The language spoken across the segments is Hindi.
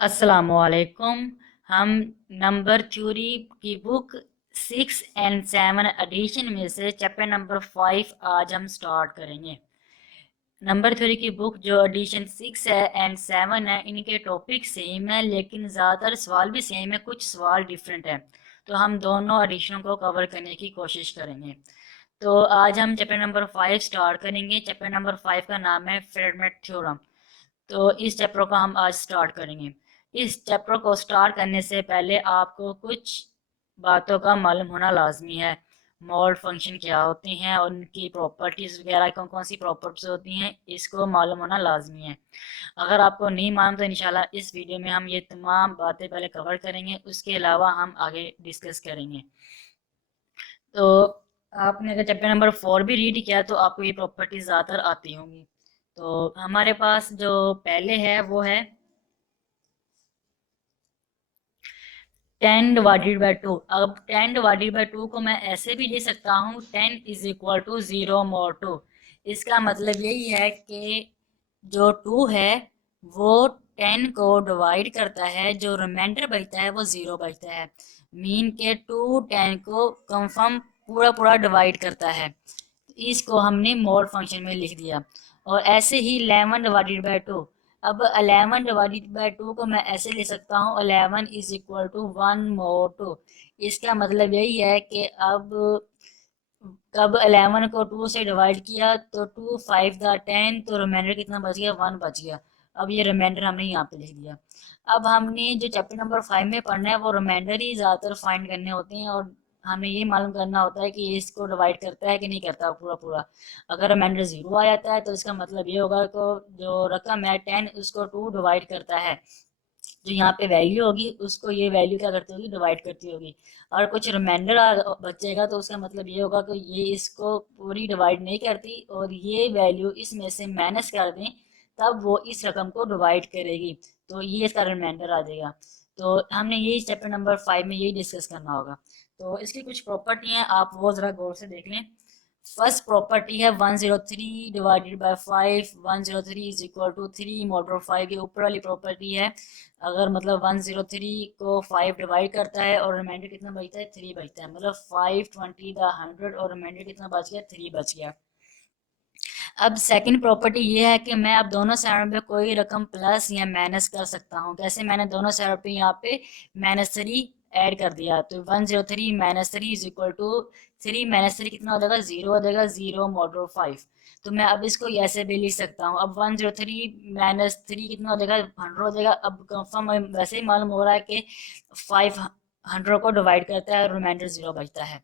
अस्सलामुअलैकुम। हम नंबर थ्योरी की बुक 6 और 7 एडिशन में से चैप्टर नंबर 5 आज हम स्टार्ट करेंगे। नंबर थ्योरी की बुक जो एडिशन 6 है और 7 है, इनके टॉपिक सेम है लेकिन ज़्यादातर सवाल भी सेम है, कुछ सवाल डिफरेंट है। तो हम दोनों एडिशनों को कवर करने की कोशिश करेंगे। तो आज हम चैप्टर नंबर 5 स्टार्ट करेंगे। चैप्टर नंबर 5 का नाम है फेडरमेट थ्योरम। तो इस चैप्टर को हम आज स्टार्ट करेंगे। इस चैप्टर को स्टार्ट करने से पहले आपको कुछ बातों का मालूम होना लाजमी है। मोड फंक्शन क्या होते हैं और उनकी प्रॉपर्टीज वगैरह कौन कौन सी प्रॉपर्टीज होती हैं, इसको मालूम होना लाजमी है। अगर आपको नहीं मालूम तो इंशाल्लाह इस वीडियो में हम ये तमाम बातें पहले कवर करेंगे, उसके अलावा हम आगे डिस्कस करेंगे। तो आपने अगर चैप्टर नंबर 4 भी रीड किया तो आपको ये प्रॉपर्टीज ज़्यादातर आती होंगी। तो हमारे पास जो पहले है वो है 10/2। अब 10/2 को मैं ऐसे भी लिख सकता हूँ 10 = 0 mod 2। इसका मतलब यही है कि जो 2 है वो 10 को डिवाइड करता है, जो रिमाइंडर बचता है वो 0 बचता है। मीन के 2 10 को कंफर्म पूरा पूरा डिवाइड करता है। इसको हमने मोड फंक्शन में लिख दिया। और ऐसे ही 11/2। अब 11/2 को मैं ऐसे लिख सकता हूँ 11 = 1 mod 2। इसका मतलब यही है कि अब 11 को 2 से डिवाइड किया तो 2 5 दा 10, तो रिमाइंडर कितना बच गया, 1 बच गया। अब ये रिमाइंडर हमने यहाँ पे लिख दिया। अब हमने जो चैप्टर नंबर 5 में पढ़ना है वो रिमाइंडर ही ज़्यादातर फाइंड करने होते हैं, और हमें ये मालूम करना होता है कि ये इसको डिवाइड करता है कि नहीं करता पूरा पूरा। अगर रिमाइंडर 0 आ जाता है तो इसका मतलब ये होगा कि जो रकम है 10 उसको 2 डिवाइड करता है। जो यहाँ पे वैल्यू होगी उसको ये वैल्यू क्या करती होगी, डिवाइड करती होगी। और कुछ रिमाइंडर बचेगा तो उसका मतलब ये होगा कि ये इसको पूरी डिवाइड नहीं करती, और ये वैल्यू इसमें से माइनस कर दें तब वो इस रकम को डिवाइड करेगी। तो ये इसका रिमाइंडर आ जाएगा। तो हमने यही चैप्टर नंबर 5 में यही डिस्कस करना होगा। तो इसकी कुछ प्रॉपर्टी हैं, आप वो ज़रा गौर से देख लें। फर्स्ट प्रॉपर्टी है 103/5। 103 = 3 mod 5 के ऊपर वाली प्रॉपर्टी है। अगर मतलब 103 को 5 डिवाइड करता है और रिमाइंडर कितना बचता है, 3 बचता है। मतलब 5 20 द 100 और रिमाइंडर कितना बच गया, 3 बच गया। अब सेकंड प्रॉपर्टी ये है कि मैं अब दोनों साइड पे कोई रकम प्लस या माइनस कर सकता हूँ। कैसे, मैंने दोनों साइड पे यहाँ पे -3 ऐड कर दिया। तो 103 -3 = 3। -3 कितना हो जाएगा, 0 हो जाएगा। 0 mod 5। तो मैं अब इसको ऐसे भी लिख सकता हूँ। अब 103 -3 कितना हो जाएगा, 100 हो जाएगा। अब कंफर्म वैसे ही मालूम हो रहा है कि 5 100 को डिवाइड करता है और रिमाइंडर 0 बचता है।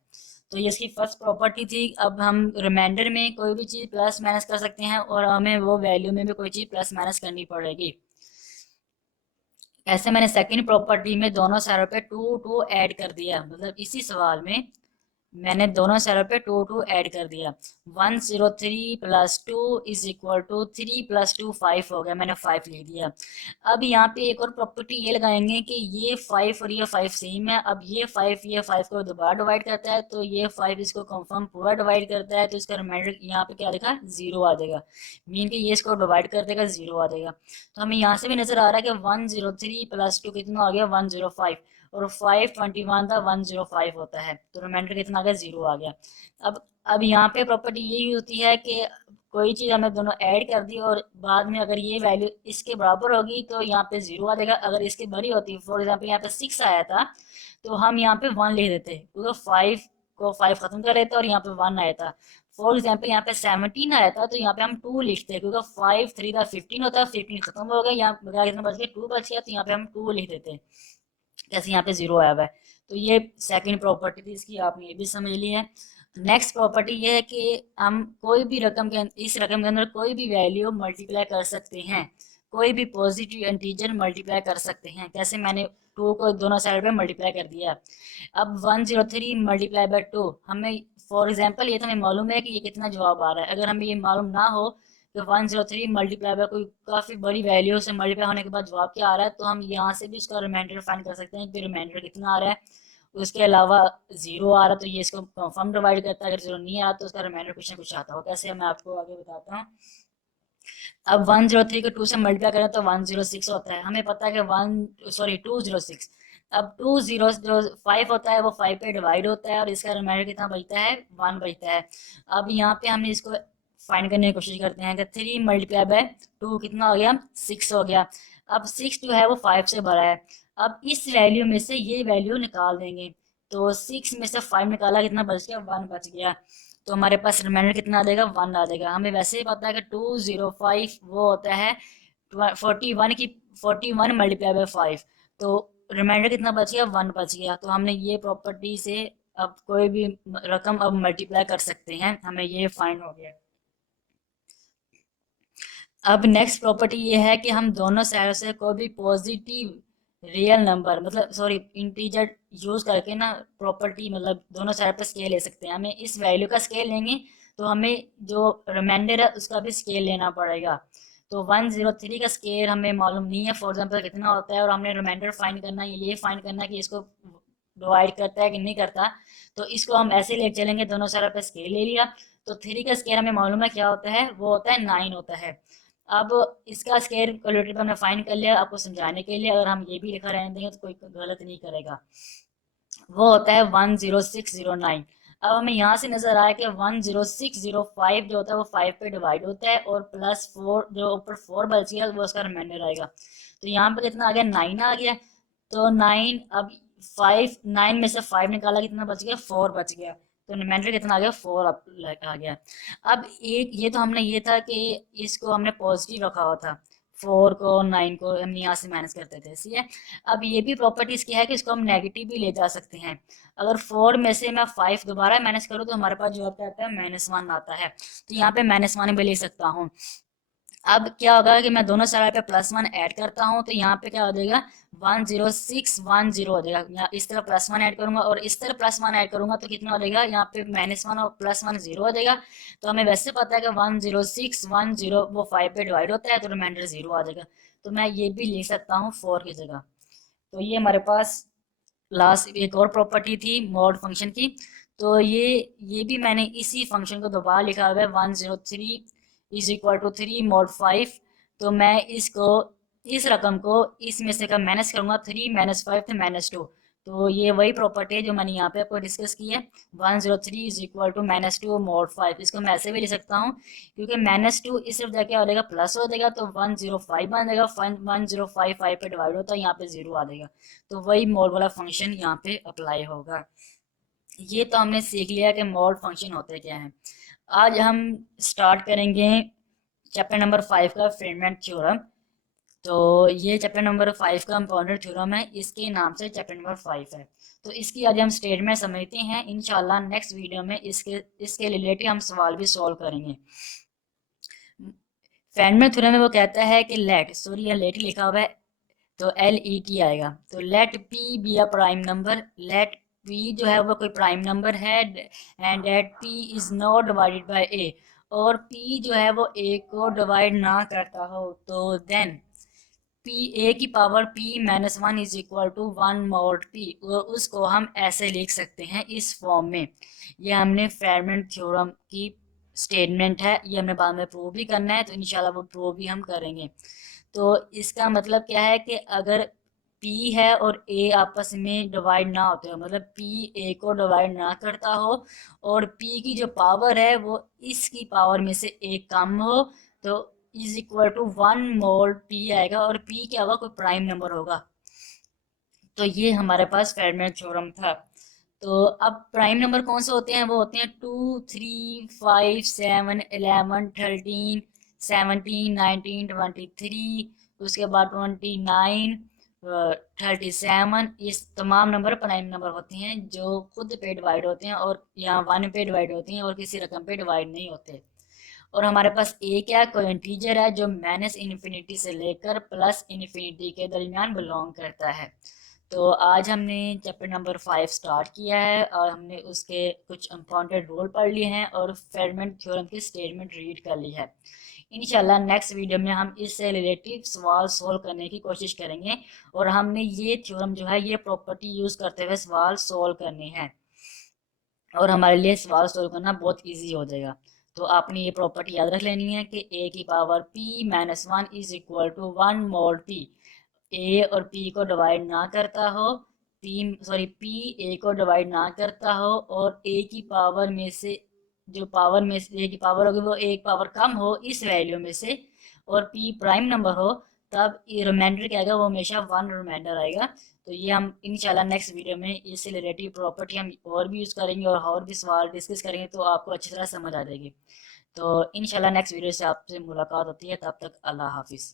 तो ये इसकी फर्स्ट प्रॉपर्टी थी। अब हम रिमाइंडर में कोई भी चीज़ प्लस माइनस कर सकते हैं और हमें वो वैल्यू में भी कोई चीज़ प्लस माइनस करनी पड़ेगी। ऐसे मैंने सेकंड प्रॉपर्टी में दोनों साइडों पे 2 2 ऐड कर दिया। मतलब इसी सवाल में मैंने दोनों साइडों पे 2 2 ऐड कर दिया। 103 + 2 = 3 + 2 5 हो गया, मैंने 5 लिख दिया। अब यहाँ पे एक और प्रॉपर्टी ये लगाएंगे कि ये 5 और ये 5 सेम है। अब ये 5 को दोबारा डिवाइड करता है, तो ये 5 इसको कंफर्म पूरा डिवाइड करता है, तो इसका रिमाइंडर यहाँ पे क्या देखा, 0 आ जाएगा। मीन कि ये इसको डिवाइड कर देगा, 0 आ जाएगा। तो हमें यहाँ से भी नजर आ रहा है कि 103 + 2 कितना आ गया, 105। और 5 21 था, 105 होता है, तो रिमाइंडर कितना आ गया, 0 आ गया। अब यहाँ पे प्रॉपर्टी यही होती है कि कोई चीज़ हमने दोनों ऐड कर दी और बाद में अगर ये वैल्यू इसके बराबर होगी तो यहाँ पे 0 आ जाएगा। अगर इसके बड़ी होती, फॉर एग्जाम्पल यहाँ पे 6 आया था तो हम यहाँ पे 1 लिख देते, क्योंकि 5 को 5 खत्म कर रहे थे और यहाँ पे 1 आया था। फॉर एग्जाम्पल यहाँ पे 17 आया था तो यहाँ पे हम 2 लिखते हैं, क्योंकि 5 3 का 15 होता है, 15 खत्म हो गया, यहाँ बगैर कितना बच गया, 2 बच गया, तो यहाँ पे हम 2 लिख देते हैं। जैसे यहाँ पे 0 आया हुआ है। तो ये सेकंड प्रॉपर्टी थी इसकी, आपने ये भी समझ ली है। नेक्स्ट प्रॉपर्टी ये है कि हम कोई भी रकम के इस रकम के अंदर कोई भी वैल्यू मल्टीप्लाई कर सकते हैं। कोई भी पॉजिटिव इंटीजर मल्टीप्लाई कर सकते हैं। कैसे, मैंने 2 को दोनों साइड पे मल्टीप्लाई कर दिया। अब 103 × 2 हमें, फॉर एग्जाम्पल ये तो हमें मालूम है कि ये कितना जवाब आ रहा है। अगर हमें ये मालूम ना हो कि 103 मल्टीप्लाई बाय कोई काफ़ी बड़ी वैल्यू से मल्टीप्लाई होने के बाद जवाब क्या आ रहा है, तो हम यहाँ से भी उसका रिमाइंडर फाइंड कर सकते हैं कि रिमाइंडर कितना आ रहा है। उसके अलावा 0 आ रहा है तो ये इसको कंफर्म डिवाइड करता है, अगर 0 नहीं आ रहा तो उसका रिमाइंडर कुछ ना कुछ आता हो। कैसे, मैं आपको आगे बताता हूँ। अब 103 को 2 से मल्टीप्लाई करें तो 106 होता है। हमें पता है कि 206। अब 2005 होता है वो 5 पे डिवाइड होता है और इसका रिमाइंडर कितना बचता है, 1 बचता है। अब यहाँ पे हमने इसको फाइंड करने की कोशिश करते हैं कि 3 मल्टीप्लाई बाय 2 कितना हो गया, 6 हो गया। अब 6 जो है वो 5 से बड़ा है। अब इस वैल्यू में से ये वैल्यू निकाल देंगे, तो 6 में से 5 निकाला, कितना बच गया, 1 बच गया। तो हमारे पास रिमाइंडर कितना आ जाएगा, 1 आ जाएगा। हमें वैसे ही पता है कि 205 वो होता है 41 की 41 मल्टीप्लाई बाय 5। तो रिमाइंडर कितना बच गया, 1 बच गया। तो हमने ये प्रॉपर्टी से अब कोई भी रकम अब मल्टीप्लाई कर सकते हैं, हमें ये फाइंड हो गया। अब नेक्स्ट प्रॉपर्टी ये है कि हम दोनों साइड से कोई भी पॉजिटिव रियल नंबर, मतलब सॉरी इंटीजर यूज करके ना प्रॉपर्टी, मतलब दोनों साइड पर स्केल ले सकते हैं। हमें इस वैल्यू का स्केल लेंगे तो हमें जो रिमाइंडर है उसका भी स्केल लेना पड़ेगा। तो 103 का स्केल हमें मालूम नहीं है फॉर एग्जाम्पल कितना होता है, और हमने रिमाइंडर फाइंड करना है, ये फाइंड करना है कि इसको डिवाइड करता है कि नहीं करता। तो इसको हम ऐसे ले चलेंगे, दोनों साइड पे स्केल ले लिया। तो 3 का स्केल हमें मालूम है क्या होता है, वो होता है 9 होता है। अब इसका स्केयर कैलकुलेटर पे हमने फाइंड कर लिया आपको समझाने के लिए, अगर हम ये भी लिखा रहने देंगे तो कोई गलत नहीं करेगा। वो होता है 10609। अब हमें यहाँ से नजर आया कि 10605 जो होता है वो 5 पे डिवाइड होता है, और +4 जो ऊपर 4 बच गया वो उसका रिमाइंडर आएगा। तो यहाँ पे कितना आ गया, 9 आ गया। तो 9, अब 5, 9 में से 5 निकाला, कितना बच गया, 4 बच गया। तो रिमाइंडर कितना आ गया, 4 आ गया। अब एक ये तो हमने ये था कि इसको हमने पॉजिटिव रखा हुआ था, 4 को 9 को हम यहाँ से माइनस करते थे, सही है। अब ये भी प्रॉपर्टीज क्या है कि इसको हम नेगेटिव भी ले जा सकते हैं। अगर 4 में से मैं 5 दोबारा माइनस करूँ तो हमारे पास जो आता है -1 आता है। तो यहाँ पे -1 भी ले सकता हूँ। अब क्या होगा कि मैं दोनों साइड पे +1 ऐड करता हूँ, तो यहाँ पे क्या हो जाएगा, 10610 हो जाएगा। यहाँ इस तरह +1 ऐड करूंगा और इस तरह +1 ऐड करूंगा तो कितना हो जाएगा, यहाँ पे -1 और +1 0 हो जाएगा। तो हमें वैसे पता है कि 10610 वो 5 पे डिवाइड होता है, तो रिमाइंडर 0 आ जाएगा। तो मैं ये भी लिख सकता हूँ 4 की जगह। तो ये हमारे पास लास्ट एक और प्रॉपर्टी थी मॉड फंक्शन की। तो ये भी मैंने इसी फंक्शन को दोबारा लिखा हुआ है, 103 इज इक्वल टू 3 मॉड 5। तो मैं इसको, इस रकम को इसमें से का माइनस करूंगा, 3 -5 थे -2। तो ये वही प्रॉपर्टी है जो मैंने यहाँ पे आपको डिस्कस की है, 103 इज इक्वल टू -2 मॉड 5। इसको मैं ऐसे भी लिख सकता हूँ, क्योंकि -2 इस तरफ जाके आ जाएगा प्लस हो जाएगा, तो 105 बन जाएगा। 1055 5 पे डिवाइड होता है, यहाँ पे 0 आ जाएगा। तो वही मॉड वाला फंक्शन यहाँ पे अप्लाई होगा। ये तो हमने सीख लिया कि मॉड फंक्शन होते क्या हैं। आज हम स्टार्ट करेंगे चैप्टर नंबर 5 का फ्रीडमैन थ्योरम। तो ये चैप्टर नंबर 5 का कंपाउंडर थ्योरम है, इसके नाम से चैप्टर नंबर 5 है। तो इसकी आज हम स्टेटमेंट समझते हैं, इंशाल्लाह नेक्स्ट वीडियो में इसके इसके रिलेटेड हम सवाल भी सॉल्व करेंगे। फ्रीडमैन थ्योरम में वो कहता है कि लेट, सॉरी यहाँ लेट लिखा हुआ है तो LET आएगा। तो let P be a prime number, let P जो है वो कोई प्राइम नंबर है, and at P is not divided by A, और P जो है वो A को डिवाइड ना करता हो, तो देन A की power P-1 is equal to 1 mod P, उसको हम ऐसे लिख सकते हैं इस फॉर्म में। ये हमने फ्रीडमैन थ्योरम की स्टेटमेंट है, ये हमने बाद में प्रूव भी करना है, तो इंशाल्लाह वो प्रूव भी हम करेंगे। तो इसका मतलब क्या है कि अगर P है और A आपस में डिवाइड ना होते हो, मतलब P A को डिवाइड ना करता हो, और P की जो पावर है वो इसकी पावर में से एक कम हो, तो is equal to 1 mod P आएगा, और P क्या होगा, कोई प्राइम नंबर होगा। तो ये हमारे पास फ्रीडमैन थ्योरम था। तो अब प्राइम नंबर कौन से होते हैं, वो होते हैं 2 3 5 7 11 13 17 19 23, उसके बाद 29 37। इस तमाम नंबर प्राइम नंबर होते हैं जो खुद पे डिवाइड होते हैं, और यहाँ 1 पे डिवाइड होते हैं और किसी रकम पे डिवाइड नहीं होते। और हमारे पास ए क्या है, कोई इंटीजर है जो -इन्फिनिटी से लेकर +इन्फिनिटी के दरमियान बिलोंग करता है। तो आज हमने चैप्टर नंबर 5 स्टार्ट किया है, और हमने उसके कुछ इम्पॉर्टेंट रूल पढ़ लिए हैं और फ्रीडमैन थ्योरम की स्टेटमेंट रीड कर ली है। इंशाल्लाह नेक्स्ट वीडियो में हम इससे रिलेटिव सवाल सोल्व करने की कोशिश करेंगे, और हमने ये थ्योरम जो है ये प्रॉपर्टी यूज़ करते हुए सवाल सोल्व करने हैं, और हमारे लिए सवाल सोल्व करना बहुत ईजी हो जाएगा। तो आपने ये प्रॉपर्टी याद रख लेनी है कि ए की power p minus one is equal to one mod p। A और p को डिवाइड ना करता हो, p ए को डिवाइड ना करता हो, और ए की पावर में से जो पावर में से ए की पावर होगी वो एक पावर कम हो इस वैल्यू में से, और p प्राइम नंबर हो, तब ये रिमाइंडर क्या आएगा, वो हमेशा वन रिमाइंडर आएगा। तो ये हम इंशाल्लाह नेक्स्ट वीडियो में इससे रिलेटिव प्रॉपर्टी हम और भी यूज़ करेंगे और भी सवाल डिस्कस करेंगे, तो आपको अच्छी तरह समझ आ जाएगी। तो इंशाल्लाह नेक्स्ट वीडियो से आपसे मुलाकात होती है, तब तक अल्लाह हाफिज़।